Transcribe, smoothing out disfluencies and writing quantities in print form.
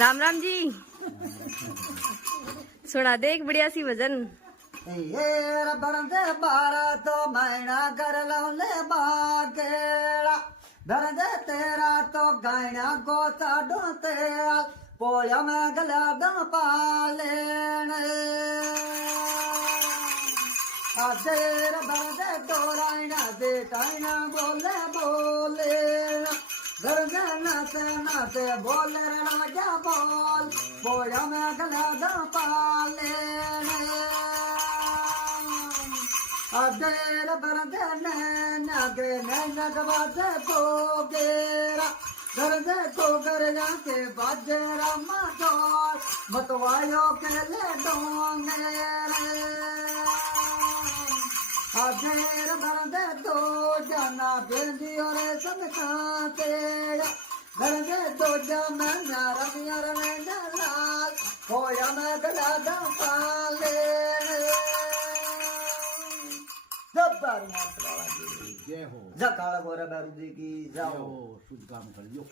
राम राम जी। सुना दे एक बढ़िया सी भजन। ये बरदे बारा तो मैना कर लौले बागेड़ा बरदे तेरा तो गायना गोता डोते पोया में गला दम पालेने आदेर बरदे तोराइना दे टाइना बोले बोले बरदे नाते बोले रणा क्या बोल पोया में गला दम पालेने अदेर बरदे नगे नग बाजे पोगेरा बरदे को कर जाके बाजे रामा जोर मतवायो के ले डोंगेरे अदेर बरदे दो जाना बेंदी और सबका तेरा बरदे दो जाना रमिया रमेंद्र लाल होया मैं गला दम पाले जब्बार मात्रा जय हो जकाल गोरे बैरू जी की जाओ शुभ काम कर लो।